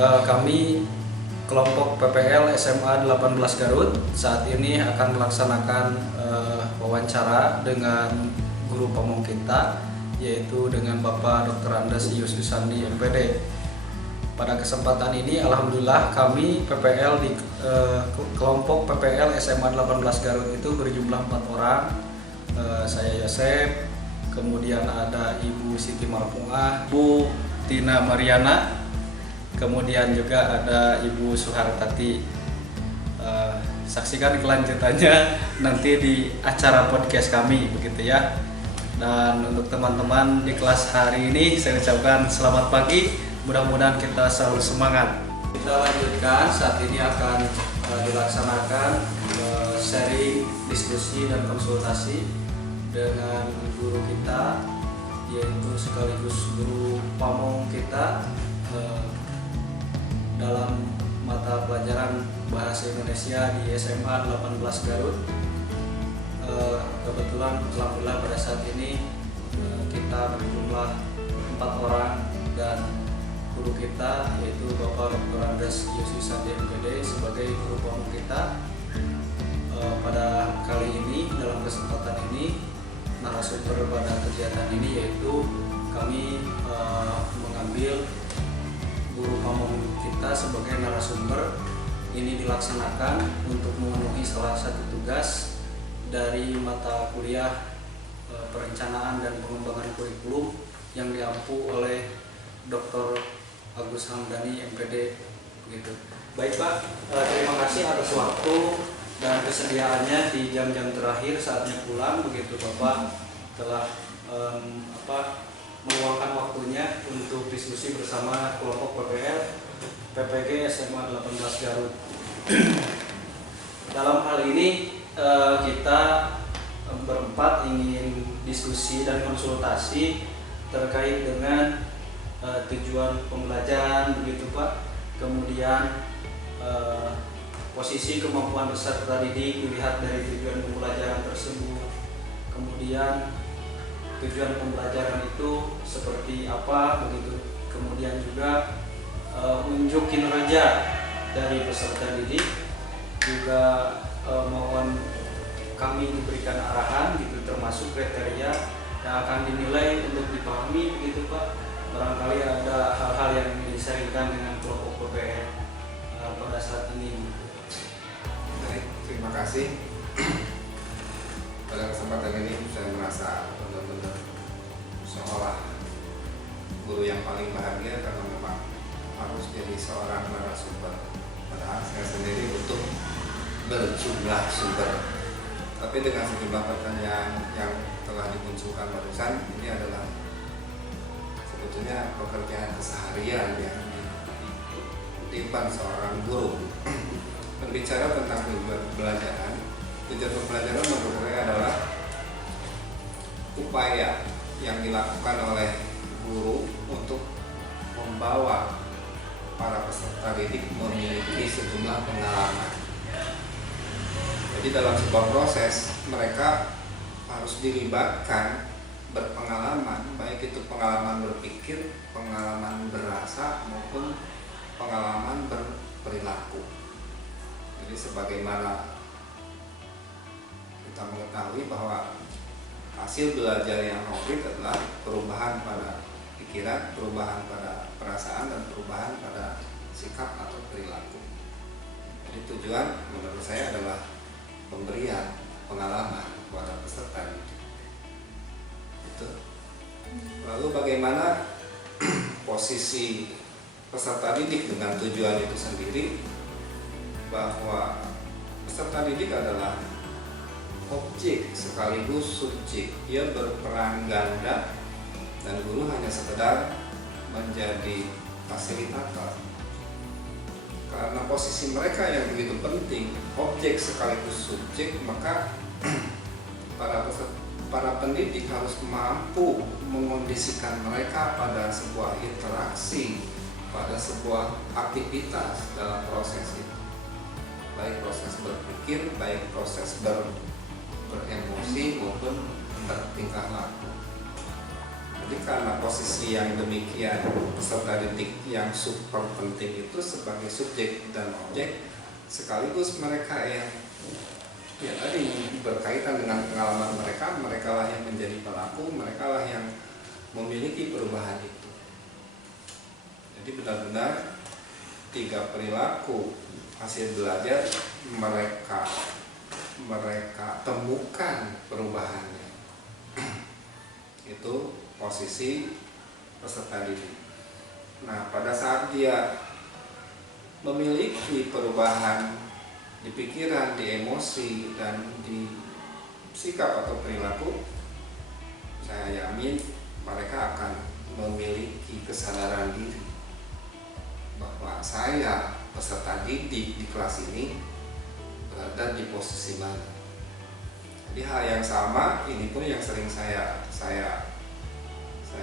Kami kelompok PPL SMA 18 Garut saat ini akan melaksanakan wawancara dengan guru pamong kita, yaitu dengan Bapak Dr. Andes Ius Yusandi MPD. Pada kesempatan ini alhamdulillah kami PPL di kelompok PPL SMA 18 Garut itu berjumlah 4 orang. Saya Yosep, kemudian ada Ibu Siti Marpungah, Bu Tina Mariana, kemudian juga ada Ibu Suhartati. Saksikan kelanjutannya nanti di acara podcast kami, begitu ya. Dan untuk teman-teman di kelas hari ini saya ucapkan selamat pagi, mudah-mudahan kita selalu semangat. Kita lanjutkan, saat ini akan dilaksanakan sharing, diskusi dan konsultasi dengan guru kita, yaitu sekaligus guru pamong kita dalam mata pelajaran Bahasa Indonesia di SMA 18 Garut. Kebetulan alhamdulillah pada saat ini kita berjumlah 4 orang dan guru kita yaitu Bapak Dr. Andes Ius Yusandi MPD sebagai guru pamong kita. Pada kali ini, dalam kesempatan ini, narasumber pada kegiatan ini yaitu kami mengambil guru pamong kita sebagai narasumber. Ini dilaksanakan untuk memenuhi salah satu tugas dari mata kuliah perencanaan dan pengembangan kurikulum yang diampu oleh Dr. Agus Hamdani MPD, begitu. Baik Pak, terima kasih atas waktu dan kesediaannya di jam-jam terakhir saatnya pulang, begitu Bapak telah meluangkan waktunya untuk diskusi bersama kelompok PPL PPG SMA 18 Garut. Dalam hal ini kita berempat ingin diskusi dan konsultasi terkait dengan tujuan pembelajaran, begitu Pak. Kemudian posisi kemampuan peserta didik dilihat dari tujuan pembelajaran tersebut. Kemudian tujuan pembelajaran itu seperti apa, begitu. Kemudian juga unjuk kinerja dari peserta didik, juga mohon kami diberikan arahan, gitu, termasuk kriteria yang akan dinilai untuk dipahami, begitu Pak. Barangkali ada hal-hal yang disaringkan dengan kelompok PPL pada saat ini. Baik, terima kasih. Pada kesempatan ini saya merasa benar-benar seolah guru yang paling bahagia karena memang harus jadi seorang narasumber. Padahal saya sendiri butuh berjumlah sumber. Tapi dengan sejumlah pertanyaan yang telah dimunculkan barusan, ini adalah sebetulnya pekerjaan keseharian yang ditimpan seorang guru. Berbicara tentang tujuan pembelajaran, tujuan pembelajaran menurut saya adalah upaya yang dilakukan oleh guru untuk membawa para peserta didik memiliki sejumlah pengalaman. Jadi dalam sebuah proses mereka harus dilibatkan berpengalaman, baik itu pengalaman berpikir, pengalaman berasa maupun pengalaman berperilaku. Jadi sebagaimana kita mengetahui bahwa hasil belajar yang konkret adalah perubahan pada pikiran, perubahan pada perasaan, dan perubahan pada sikap atau perilaku. Jadi tujuan menurut saya adalah pemberian pengalaman kepada peserta didik. Itu. Lalu bagaimana posisi peserta didik dengan tujuan itu sendiri, bahwa peserta didik adalah objek sekaligus subjek. Ia berperan ganda dan guru hanya sekedar menjadi fasilitator. Karena posisi mereka yang begitu penting, objek sekaligus subjek, maka para pendidik harus mampu mengondisikan mereka pada sebuah interaksi, pada sebuah aktivitas dalam proses itu. Baik proses berpikir, baik proses beremosi maupun bertingkah laku. Jadi Jadi karena posisi yang demikian, peserta didik yang super penting itu sebagai subjek dan objek, sekaligus mereka yang ya tadi berkaitan dengan pengalaman mereka, mereka lah yang menjadi pelaku, mereka lah yang memiliki perubahan itu. Jadi benar-benar 3 perilaku hasil belajar mereka temukan perubahannya. Itu posisi peserta didik. Nah, pada saat dia memiliki perubahan di pikiran, di emosi, dan di sikap atau perilaku, saya yakin mereka akan memiliki kesadaran diri bahwa saya peserta didik di kelas ini berada di posisi mana. Jadi hal yang sama ini pun yang sering saya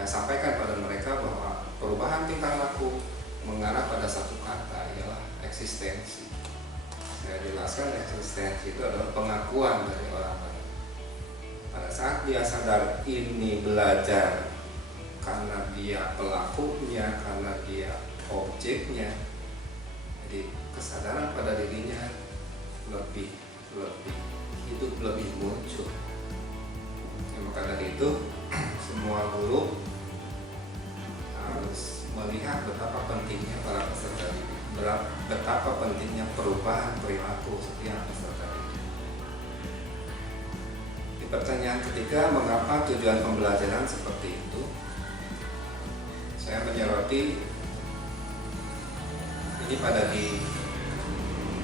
sampaikan pada mereka, bahwa perubahan tingkah laku mengarah pada satu kata, ialah eksistensi. Saya jelaskan, eksistensi itu adalah pengakuan dari orang lain. Pada saat dia sadar ini belajar karena dia pelakunya, karena dia objeknya, jadi kesadaran pada dirinya lebih hidup, lebih muncul. Maka dari itu semua guru harus melihat betapa pentingnya para peserta didik, betapa pentingnya perubahan perilaku setiap peserta didik. Di pertanyaan ketiga, mengapa tujuan pembelajaran seperti itu? Saya menyoroti ini pada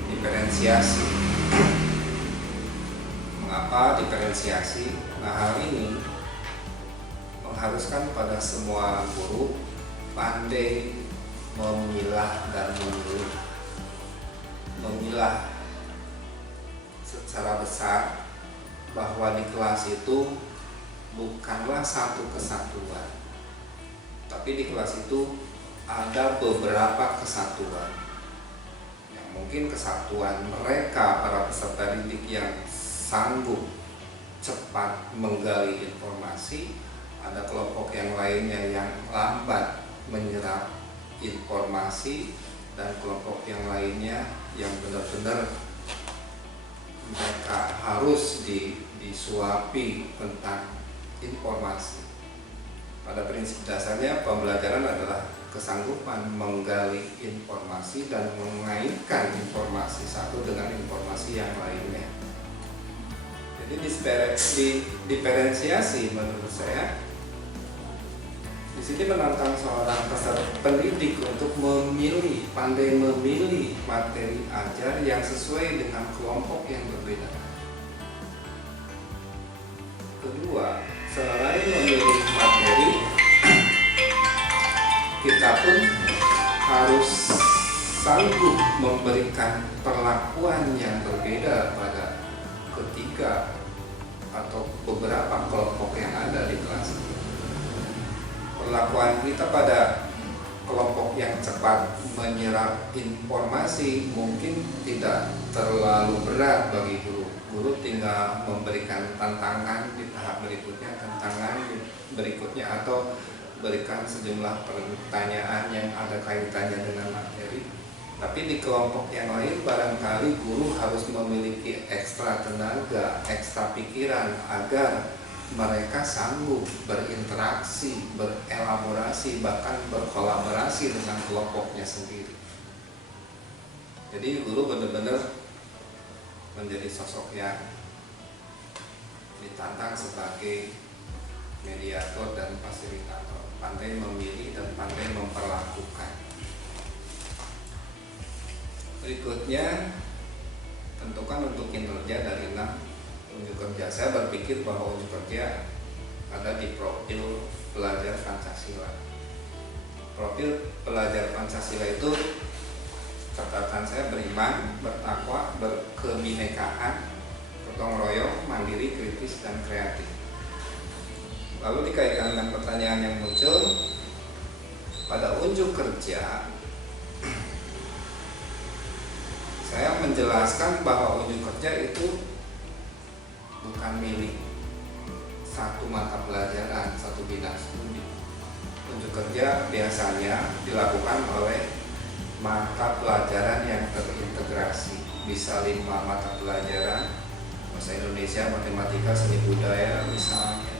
diferensiasi. Mengapa diferensiasi? Nah, hal ini mengharuskan pada semua guru pandai memilah dan memilih. Memilah secara besar bahwa di kelas itu bukanlah satu kesatuan, tapi di kelas itu ada beberapa kesatuan. Yang mungkin kesatuan mereka, para peserta didik yang sanggup cepat menggali informasi, ada kelompok yang lainnya yang lambat menyerap informasi, dan kelompok yang lainnya yang benar-benar mereka harus disuapi tentang informasi. Pada prinsip dasarnya pembelajaran adalah kesanggupan menggali informasi dan mengaitkan informasi satu dengan informasi yang lainnya. Jadi diferensiasi menurut saya di sini menantang seorang peserta pendidik untuk memilih, pandai memilih materi ajar yang sesuai dengan kelompok yang berbeda. Kedua, selain memilih materi, kita pun harus sanggup memberikan perlakuan yang berbeda pada ketiga atau beberapa kelompok yang ada di kelas. Perlakuan kita pada kelompok yang cepat menyerap informasi mungkin tidak terlalu berat bagi guru. Guru tinggal memberikan tantangan di tahap berikutnya, atau berikan sejumlah pertanyaan yang ada kaitannya dengan materi. Tapi di kelompok yang lain barangkali guru harus memiliki ekstra tenaga, ekstra pikiran agar mereka sanggup berinteraksi, berelaborasi, bahkan berkolaborasi dengan kelompoknya sendiri. Jadi guru benar-benar menjadi sosok yang ditantang sebagai mediator dan fasilitator, pandai memilih dan pandai memperlakukan. Berikutnya, tentukan untuk kinerja dari 6 unjuk kerja. Saya berpikir bahwa unjuk kerja ada di profil pelajar Pancasila. Profil pelajar Pancasila itu catatan saya beriman, bertakwa, berkebinekaan, gotong royong, mandiri, kritis, dan kreatif. Lalu dikaitkan dengan pertanyaan yang muncul pada unjuk kerja, saya menjelaskan bahwa unjuk kerja itu bukan milik satu mata pelajaran, satu bidang studi. unjuk kerja biasanya dilakukan oleh mata pelajaran yang terintegrasi, bisa 5 mata pelajaran, bahasa Indonesia, matematika, seni budaya misalnya,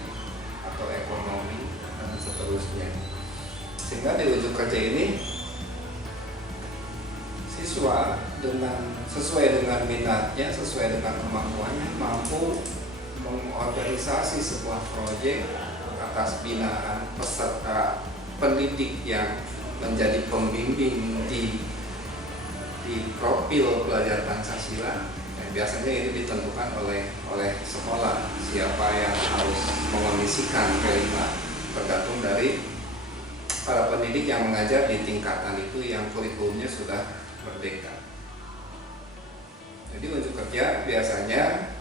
atau ekonomi dan seterusnya. Sehingga di unjuk kerja ini siswa sesuai dengan minatnya, sesuai dengan kemampuannya mampu mengorganisasi sebuah proyek atas binaan peserta pendidik yang menjadi pembimbing di profil pelajar Pancasila. Biasanya ini ditentukan oleh sekolah siapa yang harus mengondisikan kelima, tergantung dari para pendidik yang mengajar di tingkatan itu yang kurikulumnya sudah merdeka. Jadi unjuk kerja biasanya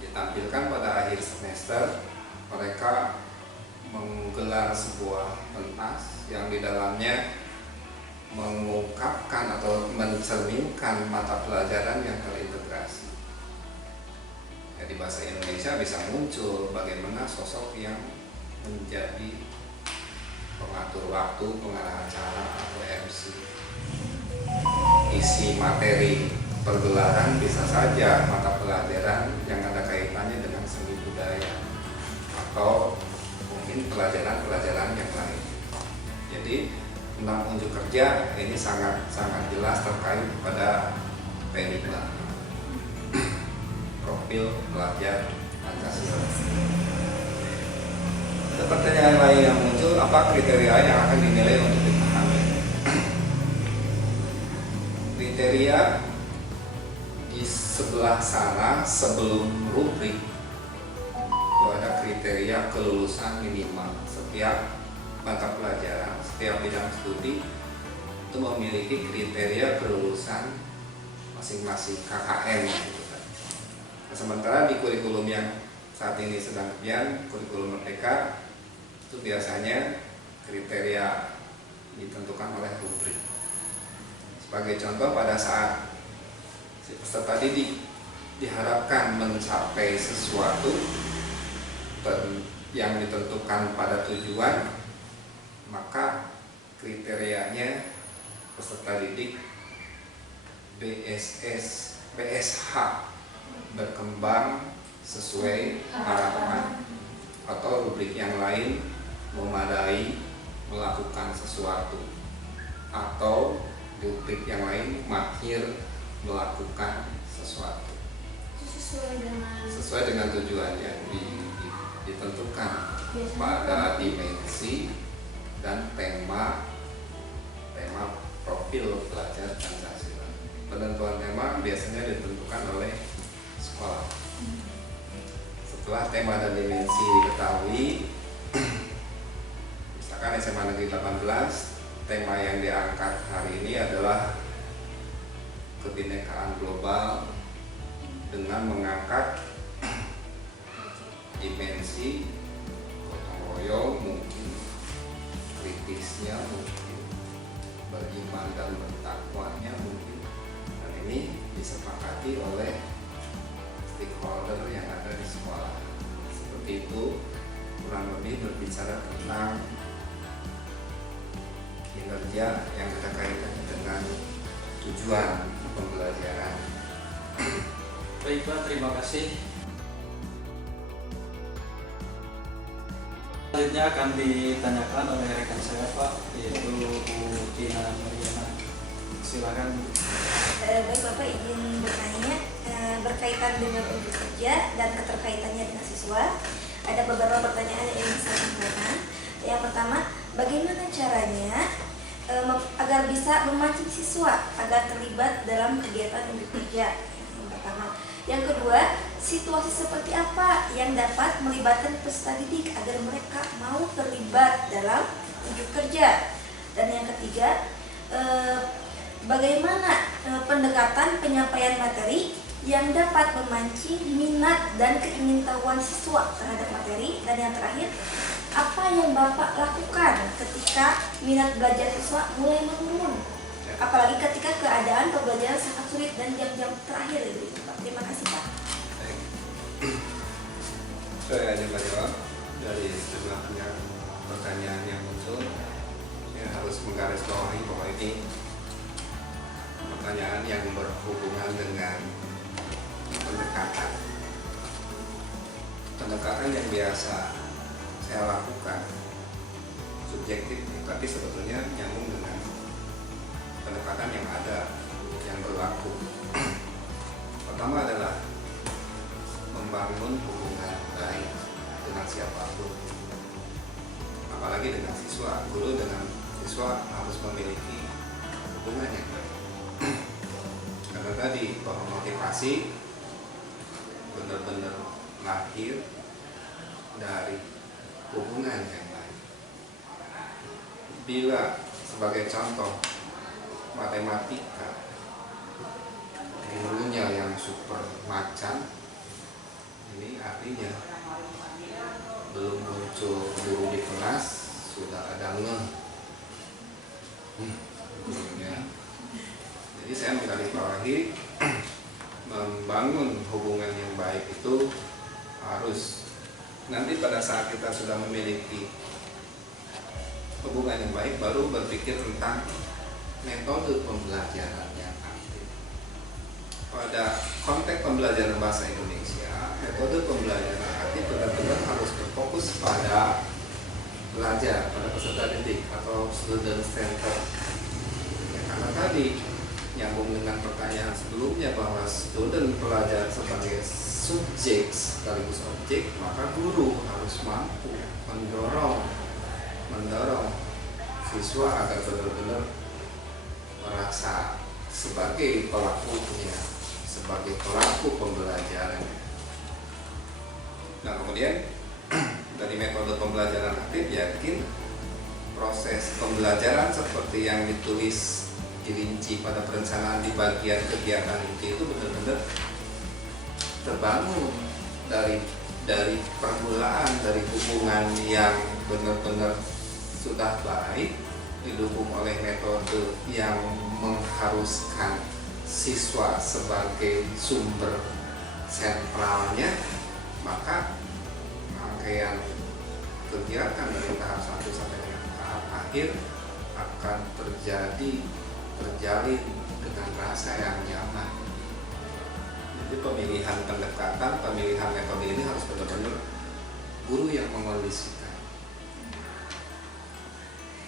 ditampilkan pada akhir semester. Mereka menggelar sebuah pentas yang di dalamnya mengungkapkan atau mencerminkan mata pelajaran yang terintegrasi. Ya, di bahasa Indonesia bisa muncul bagaimana sosok yang menjadi pengatur waktu, pengarah acara atau MC. Isi materi pergelaran bisa saja mata pelajaran yang ada kaitannya dengan seni budaya atau mungkin pelajaran-pelajaran yang lain. Jadi tentang unjuk kerja ini sangat jelas terkait pada PNIP, profil pelajar Pancasila. Ada pertanyaan lain yang muncul, apa kriteria yang akan dinilai untuk dipahami? Kriteria di sebelah sana sebelum rubrik itu ada kriteria kelulusan minimal. Setiap mata pelajaran, setiap bidang studi itu memiliki kriteria kelulusan masing-masing KKM gitu kan. Nah, sementara di kurikulum yang saat ini sedang berjalan, kurikulum merdeka, itu biasanya kriteria ditentukan oleh rubrik. Sebagai contoh, pada saat si peserta didik diharapkan mencapai sesuatu yang ditentukan pada tujuan, maka kriterianya peserta didik BSH berkembang sesuai harapan, atau rubrik yang lain memadai melakukan sesuatu, atau rubrik yang lain mahir melakukan sesuatu sesuai dengan tujuan yang ditentukan pada dimensi dan tema profil pelajar Pancasila. Penentuan tema biasanya ditentukan oleh sekolah. Setelah tema dan dimensi diketahui, misalkan SMA Negeri 18, tema yang diangkat hari ini adalah kebinekaan global dengan mengangkat dimensi gotong royong, mungkin kritisnya, mungkin beriman dan bertakwanya, mungkin, dan ini disepakati oleh stakeholder yang ada di sekolah. Seperti itu, kurang lebih berbicara tentang kinerja yang kita kaitkan dengan tujuan pembelajaran. Baik Pak, terima kasih. Selanjutnya akan ditanyakan oleh rekan saya Pak, yaitu Bu Tina Mariana. Silakan. Baik Bapak, izin bertanya berkaitan dengan unjuk kerja dan keterkaitannya dengan siswa. Ada beberapa pertanyaan yang ingin saya sampaikan. Yang pertama, bagaimana caranya agar bisa memancing siswa agar terlibat dalam kegiatan unjuk kerja? Yang pertama. Yang kedua, situasi seperti apa yang dapat melibatkan peserta didik agar mereka mau terlibat dalam unjuk kerja? Dan yang ketiga, bagaimana pendekatan penyampaian materi yang dapat memancing minat dan keingintahuan siswa terhadap materi? Dan yang terakhir, apa yang Bapak lakukan ketika minat belajar siswa mulai menurun? Apalagi ketika keadaan pembelajaran sangat sulit dan jam-jam terakhir gitu, Pak. Terima kasih Pak. Saya hanya menjawab dari setengahnya pertanyaan yang muncul, saya harus menggarisbawahi bahwa ini pertanyaan yang berhubungan dengan pendekatan. Pendekatan yang biasa saya lakukan subjektif, tapi sebetulnya nyambung dengan pendekatan yang ada, yang berlaku. Pertama adalah membangun hubungan baik dengan siapapun, apalagi dengan siswa. Guru dengan siswa harus memiliki hubungan yang baik. Karena tadi bahwa motivasi benar-benar lahir dari hubungan yang baik. Bila sebagai contoh matematika, gurunya yang super macan, ini artinya belum muncul guru di kelas sudah ada gurunya. Jadi saya menggarisbawahi membangun hubungan yang baik itu harus nanti pada saat kita sudah memiliki hubungan yang baik baru berpikir tentang metode pembelajaran yang aktif. Pada konteks pembelajaran bahasa Indonesia, metode pembelajaran aktif benar-benar harus berfokus pada belajar, pada peserta didik atau student center. Ya, karena tadi nyambung dengan pertanyaan sebelumnya bahwa student pelajar sebagai subjek sekaligus objek, maka guru harus mampu mendorong siswa agar benar-benar merasa sebagai pelakunya, sebagai pelaku pembelajarannya. Nah, kemudian dari metode pembelajaran aktif, yakin proses pembelajaran seperti yang ditulis dirinci pada perencanaan di bagian kegiatan itu benar-benar terbangun dari permulaan, dari hubungan yang benar-benar sudah baik, didukung oleh metode yang mengharuskan siswa sebagai sumber sentralnya, maka rangkaian kegiatan dari tahap 1 sampai dengan tahap akhir akan terjalin dengan rasa yang nyaman. Jadi pemilihan pendekatan, pemilihan metode ini harus benar-benar guru yang mengondisikan.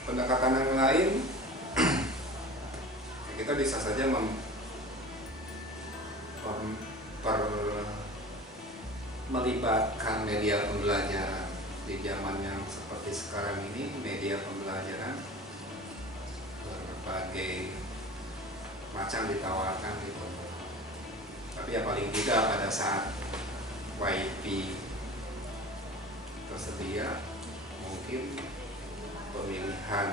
Pendekatan yang lain kita bisa saja melibatkan media pembelajaran. Di zaman yang seperti sekarang ini, media pembelajaran berbagai macam ditawarkan gitu. Tapi ya paling tidak pada saat WiFi tersedia, mungkin pemilihan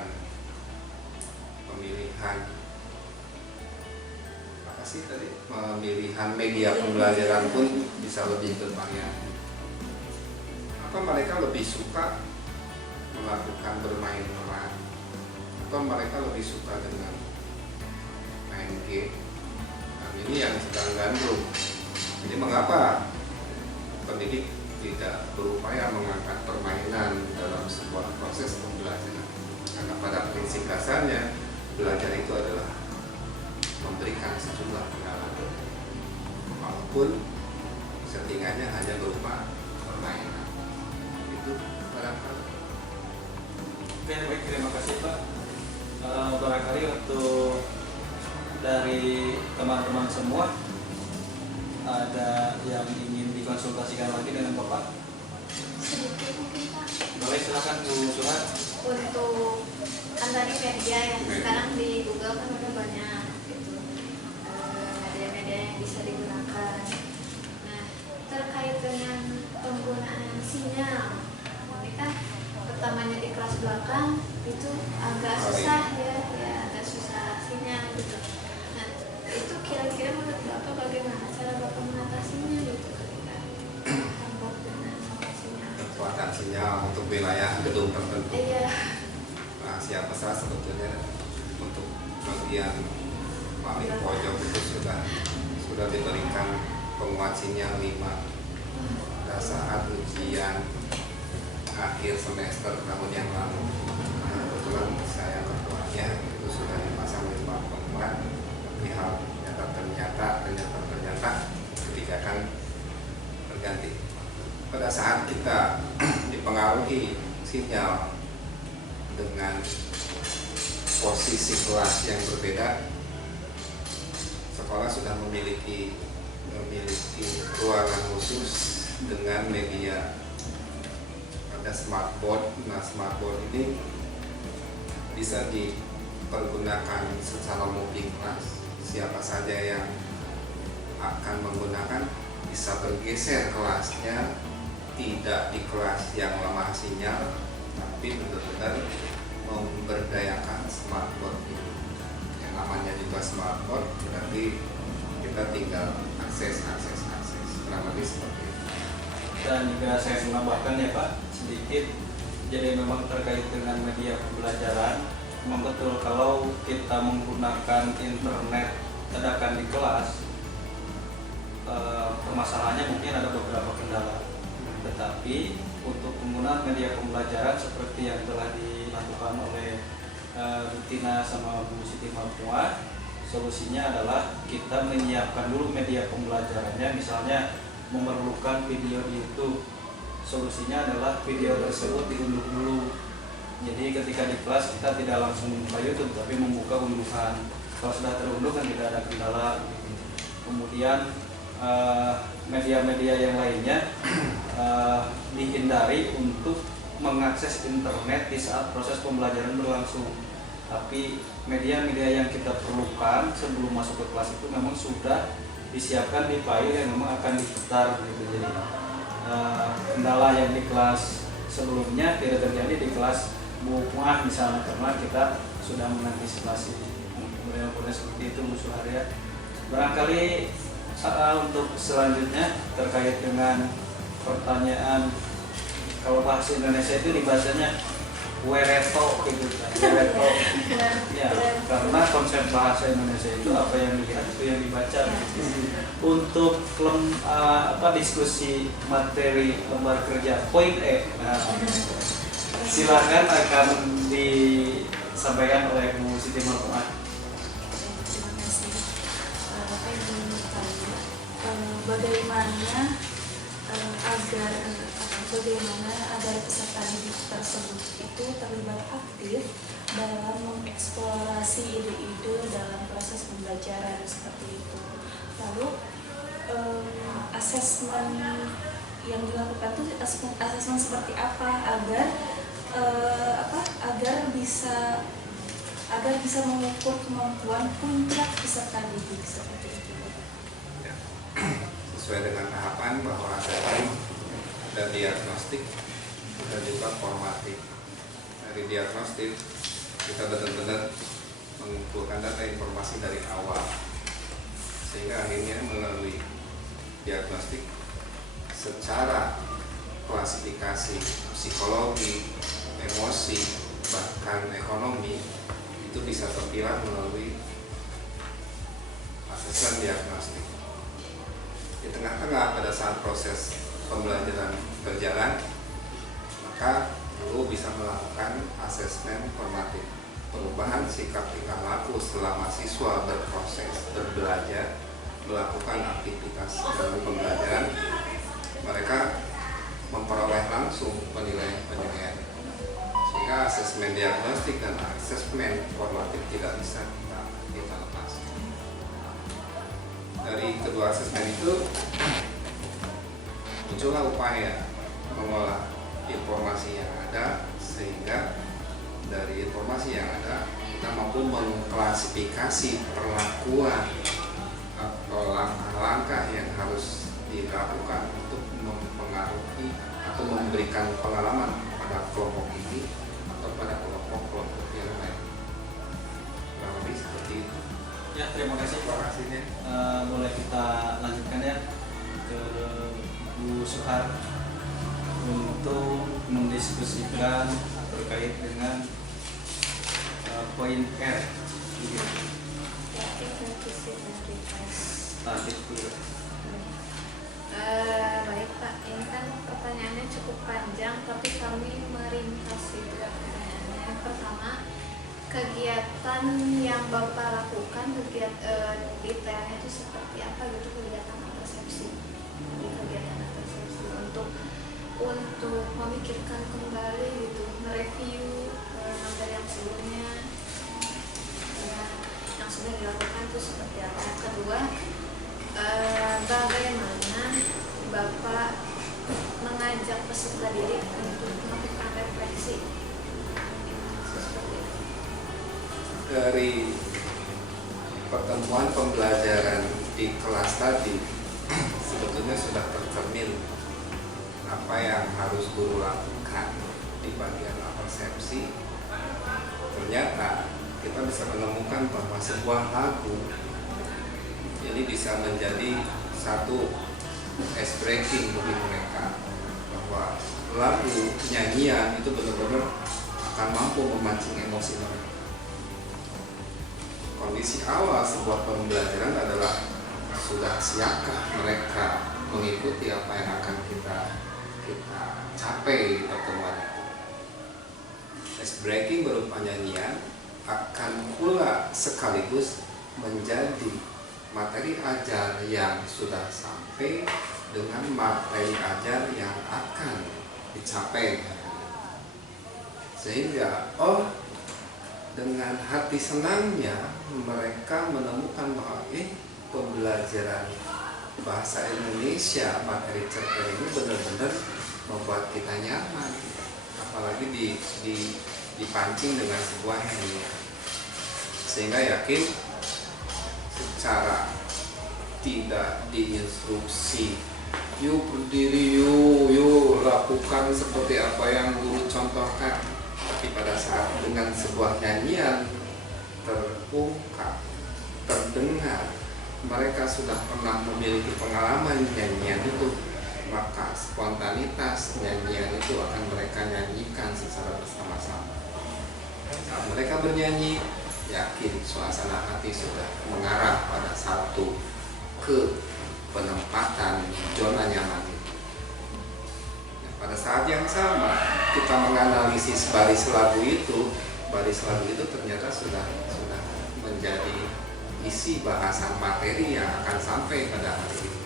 apa sih tadi, pemilihan media pembelajaran pun bisa lebih bervariasi. Atau mereka lebih suka melakukan bermain peran, atau mereka lebih suka dengan main game. Nah, ini yang sedang gandrung. Jadi mengapa pendidik tidak berupaya mengangkat permainan dalam sebuah proses pembelajaran? Karena pada prinsip dasarnya belajar itu adalah memberikan sejumlah pengalaman, walaupun setidaknya hanya berupa permainan. Itu barangkali. Oke, baik, terima kasih Pak. Barangkali untuk dari teman-teman semua ada yang ingin dikonsultasikan lagi dengan Bapak? Sedikit mungkin Pak. Boleh, silakan Bu Suhat. Untuk kan tadi media yang sekarang di Google kan udah banyak gitu, media-media yang bisa digunakan. Nah, terkait dengan penggunaan sinyal, ini kan pertamanya di kelas belakang itu agak susah ya agak susah sinyal gitu. Nah, itu kira-kira menurut Bapak bagaimana cara Bapak mengatasinya gitu ketika terhambat dengan sinyal? Kekuatan sinyal untuk wilayah gedung tertentu. Iya. Nah, siapa saja sebetulnya untuk bagian paling pojok itu sudah diberikan penguat sinyal 5. Pada saat ujian akhir semester tahun yang lalu. Nah, kebetulan saya ketuanya itu sudah dipasang di bawah penguat, tapi hal ternyata kebijakan berganti. Pada saat kita dipengaruhi sinyal dengan posisi kelas yang berbeda, sekolah sudah memiliki ruangan khusus dengan media. Ada smartboard. Nah, smartboard ini bisa dipergunakan secara moving class. Siapa saja yang akan menggunakan bisa bergeser kelasnya, tidak di kelas yang lemah sinyal, tapi benar-benar memberdayakan smartboard ini. Yang namanya juga smartboard berarti kita tinggal akses kurang lebih seperti itu. Dan juga saya menambahkan ya Pak sedikit, jadi memang terkait dengan media pembelajaran, memang betul kalau kita menggunakan internet dadakan di kelas, permasalahannya mungkin ada beberapa kendala. Tetapi untuk penggunaan media pembelajaran seperti yang telah dilakukan oleh Bu Tina sama Bu Siti Malpua, solusinya adalah kita menyiapkan dulu media pembelajarannya, misalnya memerlukan video di YouTube. Solusinya adalah video tersebut diunduh dulu. Jadi ketika di kelas kita tidak langsung membuka YouTube, tapi membuka unduhan. Kalau sudah terunduh kan tidak ada kendala. Kemudian media-media yang lainnya dihindari untuk mengakses internet di saat proses pembelajaran berlangsung. Tapi media-media yang kita perlukan sebelum masuk ke kelas itu memang sudah disiapkan di file yang memang akan diputar gitu. Jadi kendala yang di kelas sebelumnya tidak terjadi di kelas buah misalnya, karena kita sudah mengantisipasi kemudian seperti itu Bu Suharya. Barangkali untuk selanjutnya terkait dengan pertanyaan, kalau bahasa Indonesia itu dibacanya wereto gitu kan. Wereto. Ya, karena konsep bahasa Indonesia itu apa yang dilihat itu yang dibaca. Untuk diskusi materi lembar kerja poin E, nah, silakan akan disampaikan oleh Bu Siti Malpua. Terima kasih. Bapak ingin bertanya bagaimana agar peserta didik tersebut itu terlibat aktif dalam mengeksplorasi ide-ide dalam proses pembelajaran seperti itu. Lalu asesmen yang dilakukan itu asesmen seperti apa agar bisa mengukur kemampuan puncak peserta didik seperti itu. Ya. Sesuai dengan tahapan bahwa ada diagnostik dan juga formatif. Dari diagnostik kita benar-benar mengumpulkan data informasi dari awal, sehingga akhirnya melalui diagnostik secara klasifikasi psikologi, emosi, bahkan ekonomi itu bisa terpilah melalui asesmen diagnostik. Di tengah-tengah pada saat proses pembelajaran berjalan, maka guru bisa melakukan asesmen formatif, perubahan sikap tingkah laku selama siswa berproses berbelajar, melakukan aktivitas dalam pembelajaran. Mereka memperoleh langsung penilaian, sehingga asesmen diagnostik dan asesmen formatif tidak bisa kita lepas. Dari kedua asesmen itu muncullah upaya mengolah informasi yang ada, sehingga dari informasi yang ada kita mampu mengklasifikasi perlakuan atau langkah-langkah yang harus dilakukan untuk mempengaruhi atau memberikan pengalaman pada kelompok ini atau pada kelompok yang lain. Kurang lebih seperti itu. Ya, terima kasih Pak. Boleh kita lanjutkan ya ke Bu Suhar untuk mendiskusikan terkait dengan poin R. Aktivitas. Baik Pak. Ini kan pertanyaannya cukup panjang, tapi kami meringkas itu pertanyaannya. Yang pertama, kegiatan yang Bapak lakukan, detailnya itu seperti apa gitu, kegiatan persepsi. Jadi kegiatan persepsi untuk memikirkan kembali gitu, mereview materi yang sebelumnya, yang sudah dilakukan itu seperti apa. Yang kedua, bagaimana Bapak mengajak peserta didik untuk melakukan refleksi seperti itu. Dari pertemuan pembelajaran di kelas tadi sebetulnya sudah tercermin apa yang harus guru lakukan di bagian persepsi. Ternyata kita bisa menemukan bahwa sebuah lagu ini bisa menjadi satu ice breaking bagi mereka, bahwa lagu nyanyian itu benar-benar akan mampu memancing emosi mereka. Kondisi awal sebuah pembelajaran adalah sudah siapkah mereka mengikuti apa yang akan kita capai di pertemuan itu. Ice breaking berupa nyanyian akan pula sekaligus menjadi materi ajar yang sudah sampai dengan materi ajar yang akan dicapai, sehingga dengan hati senangnya mereka menemukan bahwa pembelajaran bahasa Indonesia materi cerpen ini benar-benar membuat kita nyaman, apalagi dipancing dengan sebuah nyanyian, sehingga yakin secara tidak diinstruksi, yuk berdiri, yuk lakukan seperti apa yang guru contohkan, tapi pada saat dengan sebuah nyanyian terungkap, terdengar, mereka sudah pernah memiliki pengalaman nyanyian itu, maka spontanitas nyanyian itu akan mereka nyanyikan secara bersama-sama. Saat mereka bernyanyi, yakin suasana hati sudah mengarah pada satu ke penempatan zona nyaman itu. Pada saat yang sama kita menganalisis baris lagu itu ternyata sudah menjadi isi bahasan materi yang akan sampai pada hari itu.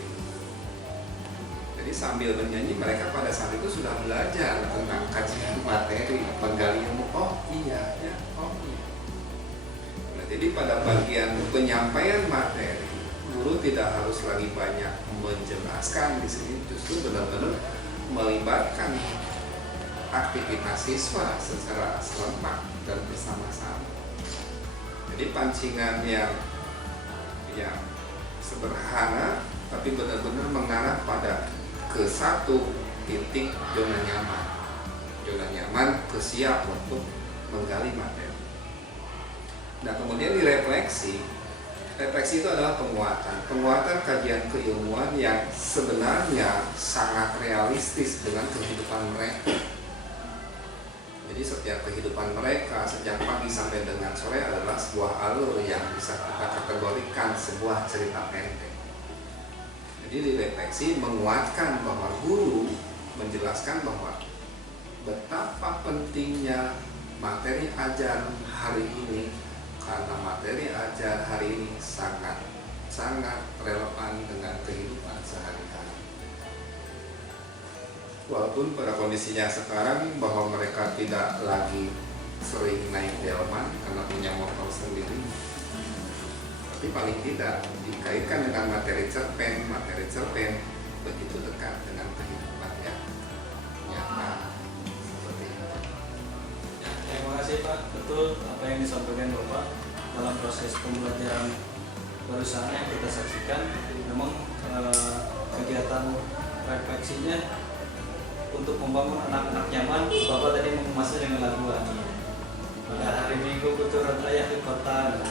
Jadi sambil bernyanyi mereka pada saat itu sudah belajar tentang kajian materi, penggalian. Jadi pada bagian penyampaian materi, guru tidak harus lagi banyak menjelaskan di sini, justru benar-benar melibatkan aktivitas siswa secara serempak dan bersama-sama. Jadi pancingan yang sederhana tapi benar-benar mengarah pada ke satu titik zona nyaman kesiap untuk menggali materi. Nah kemudian refleksi itu adalah penguatan kajian keilmuan yang sebenarnya sangat realistis dengan kehidupan mereka. Jadi setiap kehidupan mereka sejak pagi sampai dengan sore adalah sebuah alur yang bisa kita kategorikan sebuah cerita pendek. Jadi direfleksi menguatkan bahwa guru menjelaskan bahwa betapa pentingnya materi ajar hari ini, karena materi ajar hari ini sangat relevan dengan kehidupan sehari-hari. Walaupun pada kondisinya sekarang bahwa mereka tidak lagi sering naik delman karena punya motor sendiri, tapi paling tidak dikaitkan dengan materi cerpen begitu dekat dengan kehidupan yang nyata seperti itu. Ya, terima kasih Pak. Betul apa yang disampaikan Bapak dalam proses pembelajaran barusan yang kita saksikan. Memang kegiatan refleksinya untuk membangun anak-anak nyaman. Bapak tadi mengemasnya dengan laguan. Pada hari Minggu kuturut ayah di kota.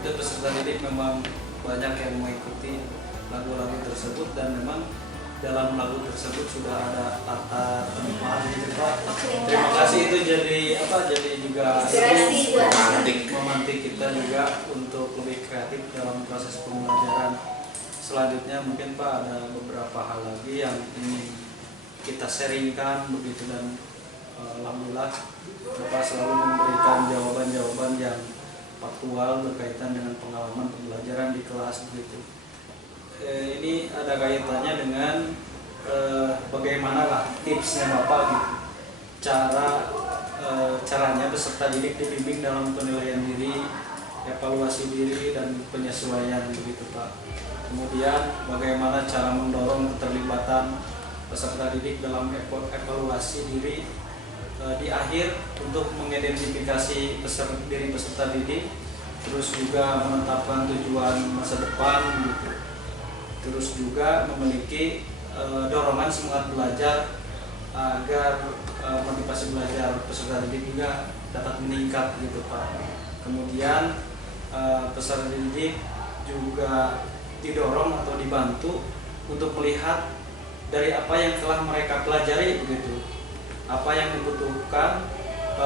Itu peserta didik memang banyak yang mengikuti lagu-lagu tersebut, dan memang dalam lagu tersebut sudah ada tata penumpang gitu Pak. Terima kasih, itu jadi juga memantik kita juga untuk lebih kreatif dalam proses pembelajaran selanjutnya. Mungkin Pak ada beberapa hal lagi yang ingin kita sharingkan begitu, dan alhamdulillah Bapak selalu memberikan jawaban-jawaban yang faktual berkaitan dengan pengalaman pembelajaran di kelas begitu. Ini ada kaitannya dengan bagaimana lah tipsnya Bapak gitu, caranya peserta didik dibimbing dalam penilaian diri, evaluasi diri, dan penyesuaian begitu Pak. Kemudian bagaimana cara mendorong keterlibatan peserta didik dalam evaluasi diri di akhir untuk mengidentifikasi diri peserta didik, terus juga menetapkan tujuan masa depan gitu. Terus juga memiliki dorongan semangat belajar agar motivasi belajar peserta didik juga dapat meningkat gitu Pak. Kemudian peserta didik juga didorong atau dibantu untuk melihat dari apa yang telah mereka pelajari begitu, apa yang dibutuhkan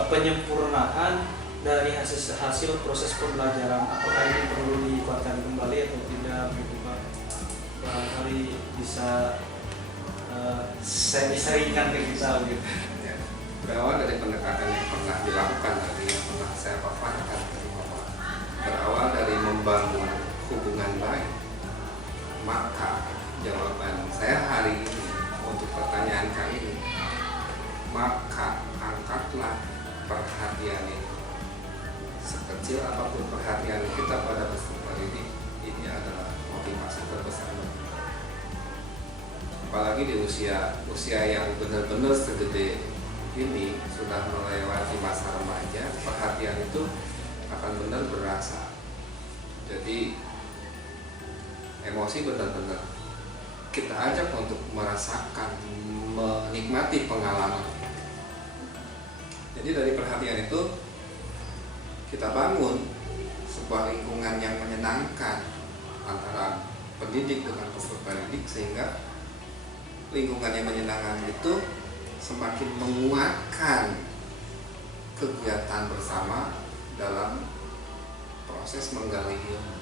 penyempurnaan dari hasil proses pembelajaran, apakah ini perlu dikuatkan kembali atau tidak begitu Pak. Barangkali bisa saya disaringkan ke kita begitu. Ya. Berawal dari pendekatan yang pernah dilakukan tadi, yang pernah saya paparkan tadi, berawal dari membangun hubungan baik, maka jawaban saya hari ini untuk pertanyaan kali ini, maka angkatlah perhatian itu. Sekecil apapun perhatian kita pada peserta didik, ini adalah motivasi terbesar. Apalagi di usia yang benar-benar segede ini, sudah melewati masa remaja, perhatian itu akan benar berasa. Jadi emosi benar-benar kita ajak untuk merasakan, menikmati pengalaman. Jadi dari perhatian itu kita bangun sebuah lingkungan yang menyenangkan antara pendidik dengan peserta didik, sehingga lingkungan yang menyenangkan itu semakin menguatkan kegiatan bersama dalam proses menggali ilmu,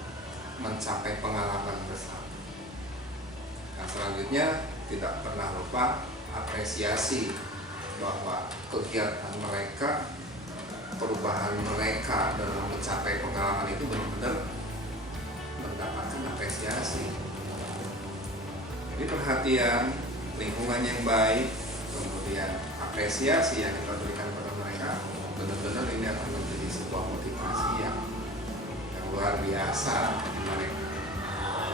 mencapai pengalaman bersama. Nah, selanjutnya tidak pernah lupa apresiasi bahwa kegiatan mereka, perubahan mereka dalam mencapai pengalaman itu benar-benar mendapatkan apresiasi. Jadi perhatian, lingkungan yang baik, kemudian apresiasi yang kita berikan kepada mereka, benar-benar ini akan menjadi sebuah motivasi yang luar biasa bagi mereka.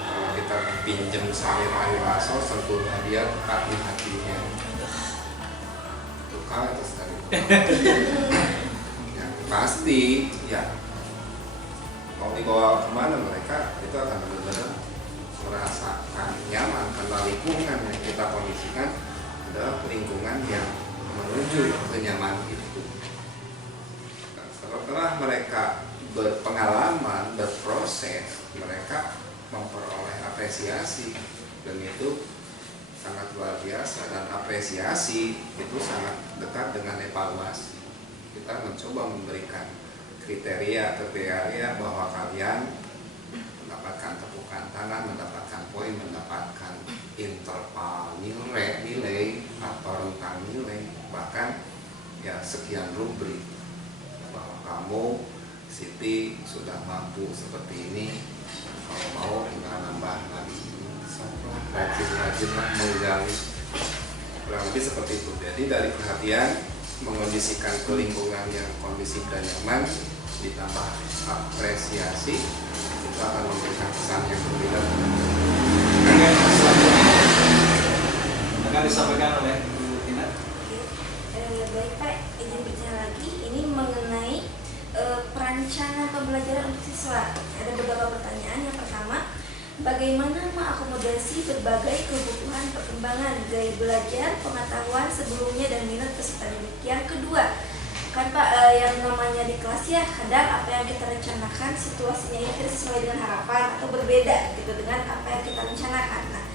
Kalau kita pinjam sayur air aso, sentuh dia tepat di hatinya. Tukar atau sekali. Ya, pasti ya mau dibawa kemana mereka itu akan benar-benar merasakan nyaman, karena lingkungan yang kita kondisikan adalah lingkungan yang menuju kenyamanan itu. Nah, setelah mereka berpengalaman, berproses, mereka memperoleh apresiasi, dan itu sangat luar biasa. Dan apresiasi itu sangat dekat dengan evaluasi. Kita mencoba memberikan kriteria bahwa kalian mendapatkan tepukan tangan, mendapatkan poin, mendapatkan interval nilai atau rentang nilai, bahkan ya sekian rubrik, bahwa kamu Siti sudah mampu seperti ini, kalau mau tinggal nambah lagi, rajin-rajinlah menggali, kurang lebih seperti itu. Jadi dari perhatian, mengondisikan ke lingkungan yang kondisif dan nyaman, ditambah apresiasi, itu akan memberikan kesan yang berbeda. Akan disampaikan oleh Bu Tina. Baik Pak, izin bicara lagi. Ini mengenai perancangan pembelajaran untuk siswa. Ada beberapa pertanyaan. Yang pertama, bagaimana mengakomodasi berbagai kebutuhan perkembangan gaya belajar, pengetahuan sebelumnya dan minat peserta didik. Yang kedua, kan Pak, yang namanya di kelas ya kadang apa yang kita rencanakan situasinya ini tidak sesuai dengan harapan atau berbeda gitu dengan apa yang kita rencanakan. Nah,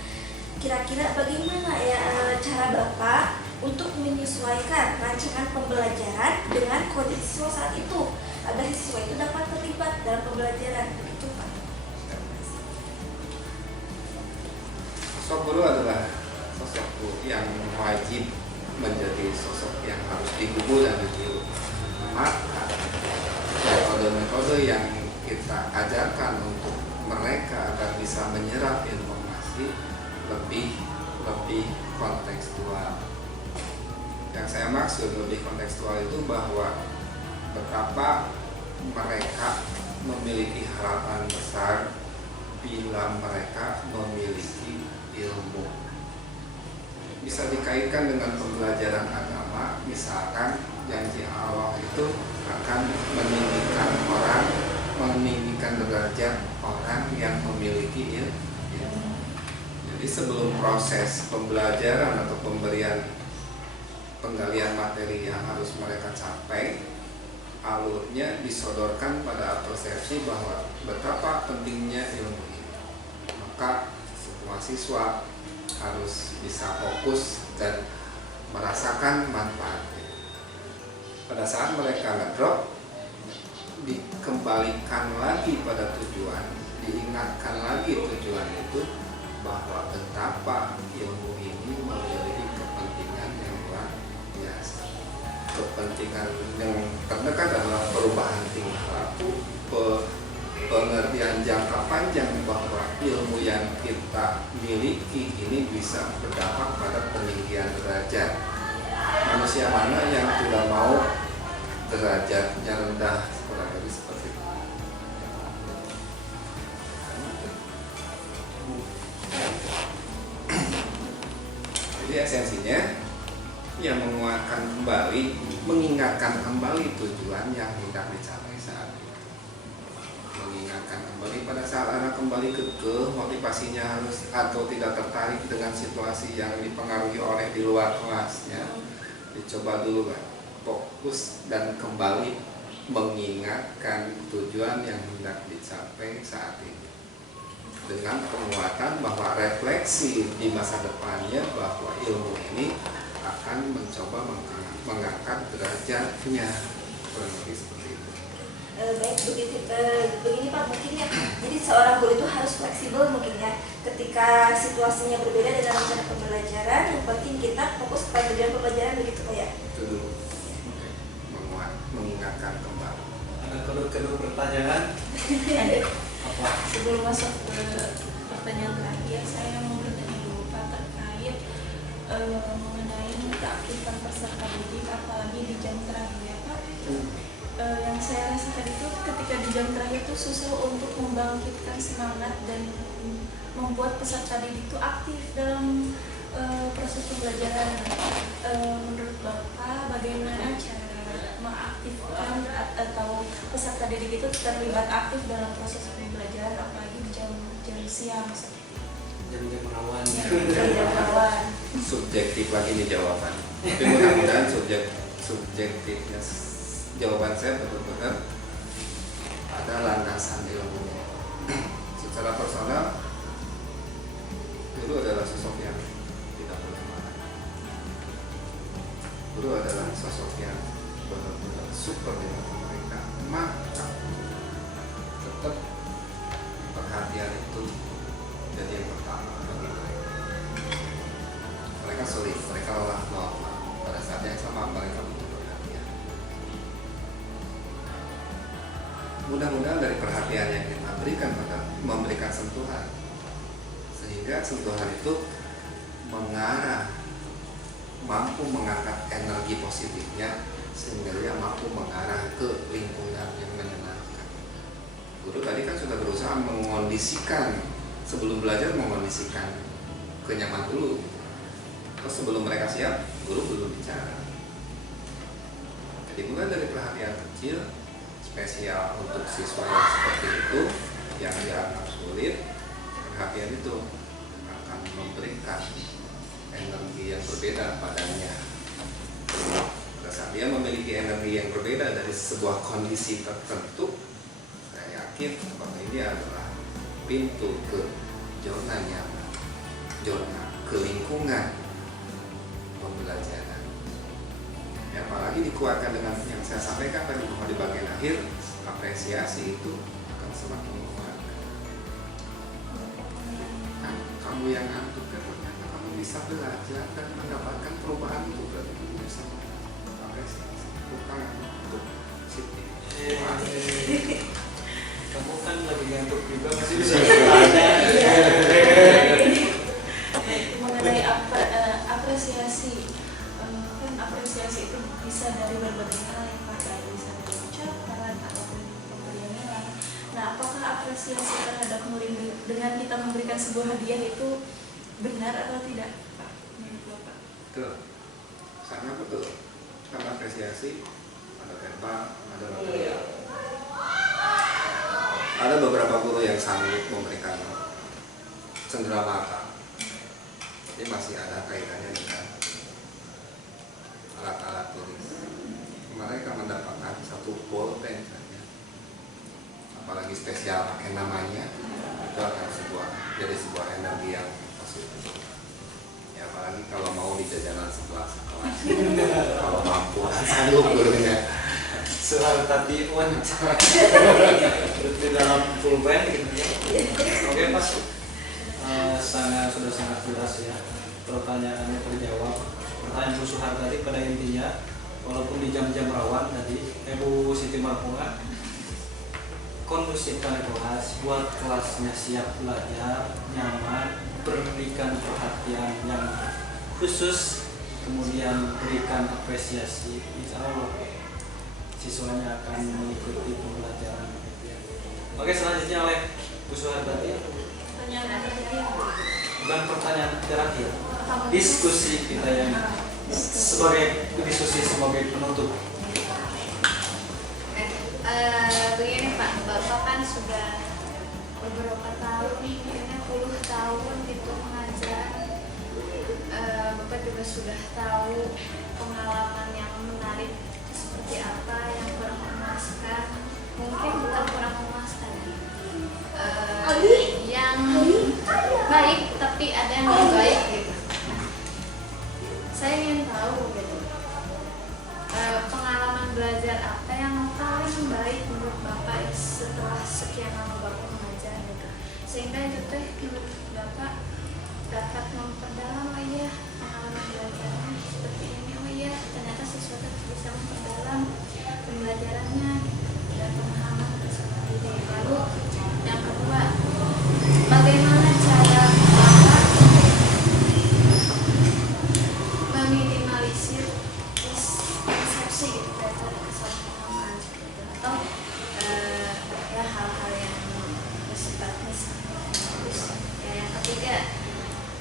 kira-kira bagaimana ya cara Bapak untuk menyesuaikan rancangan pembelajaran dengan kondisi siswa saat itu agar siswa itu dapat terlibat dalam pembelajaran, begitu Pak? Sosok guru adalah sosok guru yang wajib menjadi sosok yang harus digugu dan ditiru. Maka metode-metode yang kita ajarkan untuk mereka agar bisa menyerap informasi lebih kontekstual. Yang saya maksud lebih kontekstual itu bahwa betapa mereka memiliki harapan besar bila mereka memiliki ilmu. Bisa dikaitkan dengan pembelajaran agama, misalkan janji Allah itu akan meninggikan derajat orang yang memiliki ilmu. Jadi sebelum proses pembelajaran atau pemberian penggalian materi yang harus mereka capai, alurnya disodorkan pada persepsi bahwa betapa pentingnya ilmu ini. Maka semua siswa harus bisa fokus dan merasakan manfaatnya. Pada saat mereka ngedrop, dikembalikan lagi pada tujuan, diingatkan lagi tujuan itu, bahwa betapa ilmu ini memiliki kepentingan yang luar biasa. Kepentingan yang terdekat adalah perubahan tingkah laku, pengertian jangka panjang bahwa ilmu yang kita miliki ini bisa berdampak pada peninggian derajat. Manusia mana yang tidak mau derajatnya rendah, kurang lebih seperti itu. Jadi esensinya yang menguatkan kembali, mengingatkan kembali tujuan yang hendak dicapai saat itu. Mengingatkan kembali pada saat anak kembali kekeh, motivasinya harus atau tidak tertarik dengan situasi yang dipengaruhi oleh di luar kelasnya. Dicoba dulu kan, fokus dan kembali mengingatkan tujuan yang hendak dicapai saat ini. Dengan penguatan bahwa refleksi di masa depannya bahwa ilmu ini akan mencoba mengangkat derajatnya, kurang lebih seperti itu. Baik, begini Pak, mungkin ya. Jadi seorang guru itu harus fleksibel mungkin ya. Ketika situasinya berbeda dengan rencana pembelajaran, yang penting kita fokus pada tujuan pembelajaran, begitu Pak ya. Itu dulu. Mengingatkan kembali. Ada kedua pertanyaan. Apa? Sebelum masuk ke pertanyaan terakhir, saya mau bertanya dulu Pak terkait mengenai keaktifan peserta didik, apalagi di jam terakhir ya Pak. Yang saya rasakan itu ketika di jam terakhir itu susah untuk membangkitkan semangat dan membuat peserta didik itu aktif dalam proses pembelajaran. Menurut Bapak, bagaimana cara mengaktifkan atau peserta didik itu terlibat aktif dalam proses pembelajaran, apalagi di jam siang seperti itu? Jam-jam rawan. Jam rawan. Subjektif lagi nih jawaban. Tapi mudah-mudahan subjektifnya jawaban saya betul-betul ada landasan ilmunya. Secara personal, guru adalah sosok yang tidak boleh marah. Guru adalah sosok yang benar-benar super dengan mereka. Maka tetap perhatian itu jadi yang pertama bagi mereka. Mereka sulit, mereka lelah normal. Pada saat yang sama mereka butuh perhatian. Mudah-mudahan dari perhatian yang kita berikan memberikan sentuhan, sehingga sentuhan itu mampu mengangkat energi positifnya, sehingga dia mampu mengarah ke lingkungan yang menyenangkan. Guru tadi kan sudah berusaha mengondisikan, sebelum belajar mengondisikan kenyaman dulu. Terus sebelum mereka siap, guru belum bicara. Jadi mulai dari perhatian kecil, spesial untuk siswa yang seperti itu, yang dianggap sulit, perhatian itu akan memberikan energi yang berbeda padanya. Pada saat dia memiliki energi yang berbeda dari sebuah kondisi tertentu, saya yakin bahwa ini adalah pintu ke zona nyaman, zona ke lingkungan pembelajaran. Ya, apalagi dikuatkan dengan yang saya sampaikan tadi bahwa di bagian akhir apresiasi itu akan semakin menguatkan. Kamu yang ngantuk ya, ternyata kamu bisa belajar dan mendapatkan perubahan itu berarti bisa apresiasi. Bukan untuk Siti. Kamu kan lagi ngantuk juga masih bisa bertanya. Mengenai apresiasi, kan apresiasi itu bisa dari berbagai hal yang Pak, bisa dari ucapan ataupun pemberian nilai. Nah, apakah apresiasi terhadap murid dengan kita memberikan sebuah hadiah itu benar atau tidak, Pak? Menurut Bapak? Betul, sangat betul. Karena apresiasi ada verbal, ada material. Ada beberapa guru yang sanggup memberikan cenderamata. Ini masih ada kaitannya dengan alat-alat tulis. Mereka mendapatkan satu pulpen saja, apalagi spesial pakai namanya, itu akan jadi sebuah energi yang positif. Ya, apalagi kalau mau di jajanan sebelah sekelas, kalau mampu sanggup gurunya. Soal tadi di dalam pulpen gitu ya. Oke Mas, sudah sangat jelas ya, pertanyaannya terjawab. Pertanyaan Bu Suhar tadi pada intinya, walaupun di jam-jam rawan tadi, Bu Siti Marpunga, kondusifkan kelas, buat kelasnya siap belajar, nyaman, berikan perhatian yang khusus, kemudian berikan apresiasi, insya Allah siswanya akan mengikuti pembelajaran. Oke, selanjutnya oleh Bu Suhar tadi. Pertanyaan terakhir. Bukan pertanyaan terakhir, diskusi kita yang sebagai penutup. Begini Pak, Bapak kan sudah beberapa tahun nih, kayaknya puluh tahun itu mengajar. Bapak juga sudah tahu pengalaman yang menarik seperti apa, yang kurang memuaskan, mungkin bukan kurang memuaskan, yang baik tapi ada yang lebih baik gitu. Saya ingin tahu gitu, pengalaman belajar apa yang paling baik menurut Bapak setelah sekian lama Bapak mengajar gitu, sehingga itu teh menurut Bapak dapat memperdalam, oh iya pengalaman belajarnya seperti ini, oh iya ternyata siswa bisa memperdalam pembelajarannya dan pemahaman tersebut. Lalu yang kedua, bagaimana cara Bapak meminimalisir persepsi gitu dari kesalahpahaman gitu, atau ya hal-hal yang bersifat misalnya. Ya, yang ketiga,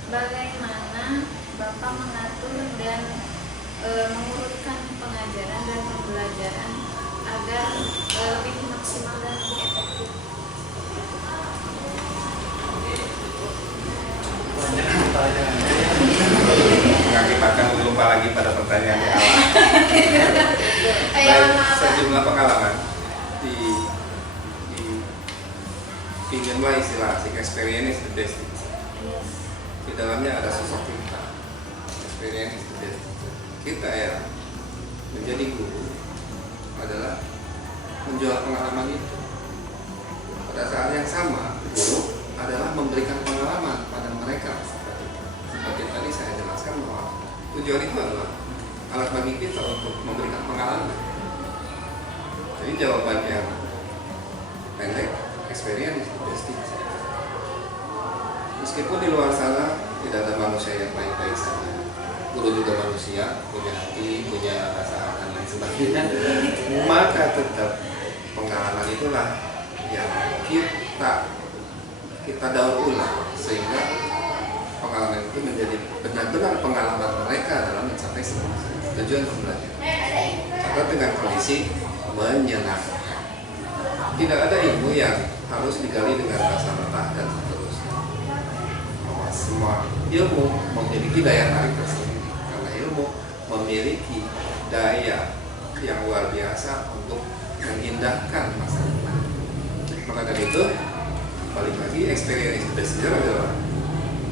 bagaimana Bapak mengatur dan mengurutkan pengajaran dan pembelajaran agar lebih maksimal dan lebih efektif. Banyak pertanyaan. Mengakibatkan lupa lagi pada pertanyaan yang awal. Ayo, Baik, sejumlah pengalaman di pinjamlah istilah asik, experience is the best teacher. Di dalamnya ada sosok kita. Experience is the best teacher. Kita ya menjadi guru adalah menjual pengalaman itu. Pada saat yang sama, guru adalah memberikan pengalaman pada mereka. Seperti tadi saya jelaskan bahwa tujuan itu adalah alat bagi kita untuk memberikan pengalaman. Jadi jawaban yang pendek, experience is the best teacher. Meskipun di luar sana tidak ada manusia yang baik-baik saja, guru juga manusia, punya hati, punya rasa dan lain sebagainya, maka tetap pengalaman itulah yang kita daur ulang sehingga pengalaman itu menjadi benar-benar pengalaman mereka dalam mencapai sebuah tujuan pembelajaran. Atau dengan kondisi menyenangkan. Tidak ada ilmu yang harus digali dengan rasa letah dan seterusnya. Bahwa semua ilmu memiliki daya tarik tersendiri, karena ilmu memiliki daya yang luar biasa untuk mengindahkan masa depan. Maka dari itu, balik lagi, experience the best teacher adalah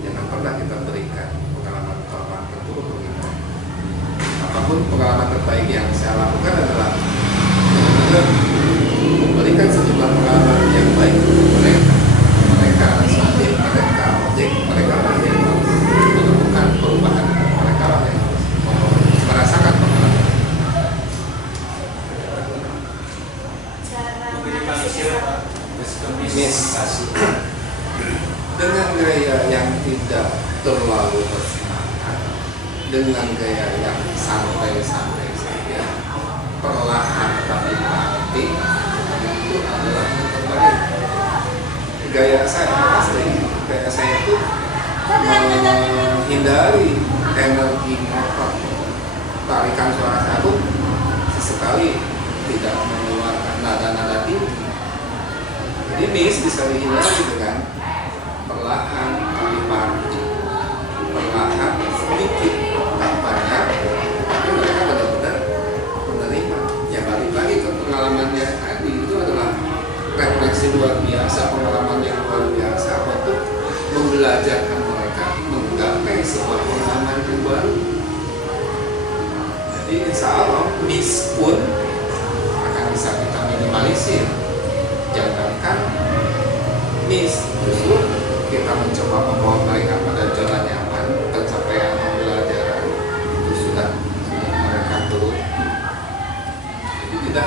jangan pernah kita berikan pengalaman-pengalaman terburuk bagi kita. Apapun pengalaman terbaik yang saya lakukan adalah benar-benar memberikan sejumlah pengalaman yang baik untuk mereka subjek, mereka objek, mereka yang menemukan dengan gaya yang tidak terlalu bersemangat, dengan gaya yang santai-santai saja, perlahan tapi pasti, itu adalah yang terbaik. Gaya saya itu menghindari energi motor, tarikan suara satu sesekali tidak mengeluarkan nada-nada tinggi. Jadi miss bisa dihindari dengan perlahan tapi pasti, perlahan sedikit, tak banyak, tapi mereka benar-benar menerima. Ya balik lagi ke pengalaman yang tadi, itu adalah refleksi luar biasa, pengalaman yang luar biasa untuk membelajarkan mereka menggapai sebuah pengalaman yang baru. Jadi insya Allah miss pun akan bisa kita minimalisir. Jangankan miss, justru kita mencoba membawa mereka pada zona nyaman, pencapaian pembelajaran itu sudah mereka turun. Jadi tidak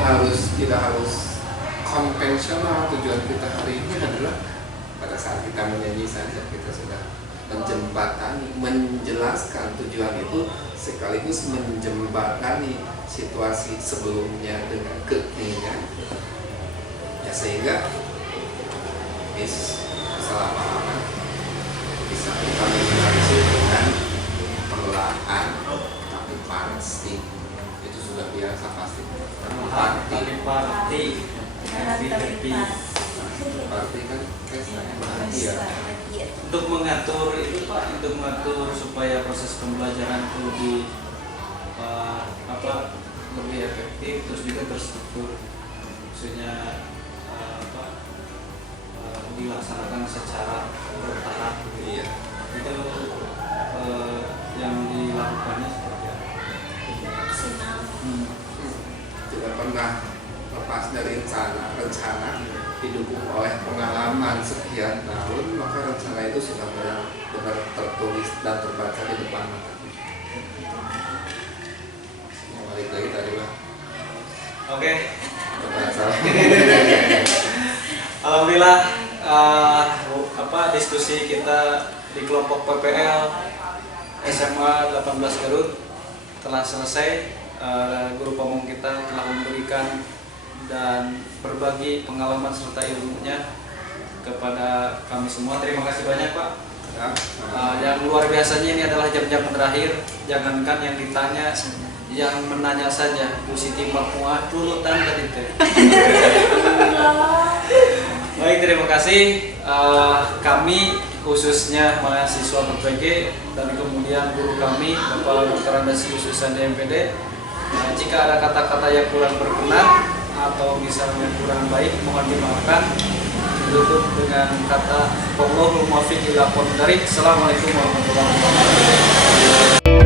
harus konvensional. Tujuan kita hari ini adalah pada saat kita menyanyi saja kita sudah menjembatani, menjelaskan tujuan itu sekaligus menjembatani situasi sebelumnya dengan kekinian, ya sehingga kesalahpahaman bisa kita minimalisir dengan perlahan tapi pasti. Itu sudah biasa pasti. Party kan bahagia. untuk mengatur itu Pak, untuk mengatur supaya proses pembelajaran itu lebih lebih efektif, terus juga terstruktur, maksudnya dilaksanakan secara bertahap. Iya. Itu yang dilakukannya seperti apa? Maksimal. Tidak pernah lepas dari rencana didukung oleh pengalaman sekian tahun, maka rencana itu sudah benar-benar tertulis dan terbaca di depan mata. Balik lagi tadi lah. Oke. Terbaca. Alhamdulillah diskusi kita di kelompok PPL SMA 18 Garut telah selesai. Guru pemong kita telah memberikan dan berbagi pengalaman serta ilmunya kepada kami semua. Terima kasih banyak Pak. Ya. Yang luar biasanya ini adalah jam-jam terakhir. Jangankan yang ditanya, yang menanya saja. Bu Siti Papua tulutan tadi teh. Baik, terima kasih. Kami khususnya mahasiswa PPG dan kemudian guru kami Bapak Dr. Andes Yususan DMPD. Jika ada kata-kata yang kurang berkenan atau misalnya kurang baik, mohon dimaafkan. Ditutup dengan kata Wallahul muwaffiq ila aqwamit thoriq. Assalamualaikum warahmatullahi wabarakatuh.